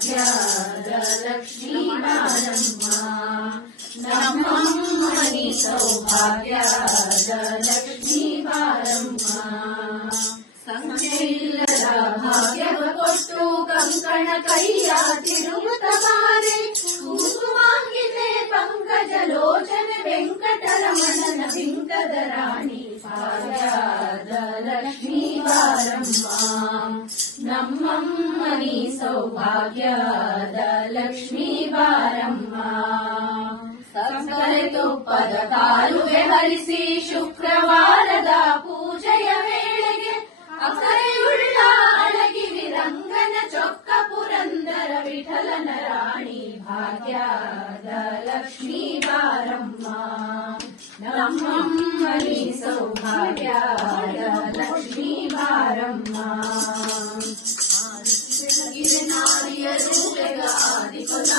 ಸೌಭಾಗ್ಯದ ಲಕ್ಷ್ಮೀ ಬಾರಮ್ಮ ನಮ್ಮಮ್ಮನಿ ಸೌಭಾಗ್ಯದ ಲಕ್ಷ್ಮೀ ಬಾರಮ್ಮ ಸಂಖ್ಯೆಯಿಲ್ಲದ ಭಾಗ್ಯವ ಕೊಟ್ಟು ಕಂಕಣ ಕೈಯ ತಿರುಗುತ್ತ ಬಾರೆ ಕುಸುಮಾಂಗಿತೆ ಪಂಕಜ ಲೋಚನೆ ವೆಂಕಟರಮಣನ ಬಿಂಕದ ರಾಣಿ ಭಾಗ್ಯದ ಲಕ್ಷ್ಮೀ ಬಾರಮ್ಮ ನಮ್ಮಮ್ಮನಿ ಸೌಭಾಗ್ಯದ ಲಕ್ಷ್ಮೀ ಬಾರಮ್ಮ ಸಕ್ಕರೆ ತುಪ್ಪದ ಕಾಲುವೆ ಹರಿಸಿ ಶುಕ್ರವಾರದ ಪೂಜೆಯ ವೇಳೆಗೆ ಅಕರೆಯುಳ್ಳ ಅಳಗಿ ವಿರಂಗನ ಚೊಕ್ಕ ಪುರಂದರ ವಿಠಲನ ರಾಣಿ ಭಾಗ್ಯದ ಲಕ್ಷ್ಮೀ ಬಾರಮ್ಮ ನಮ್ಮಮ್ಮನಿ ಸೌಭಾಗ್ಯದ ಲಕ್ಷ್ಮೀ ಬಾರಮ್ಮ ನಾರಿಯರು ಆದಿಪುಲ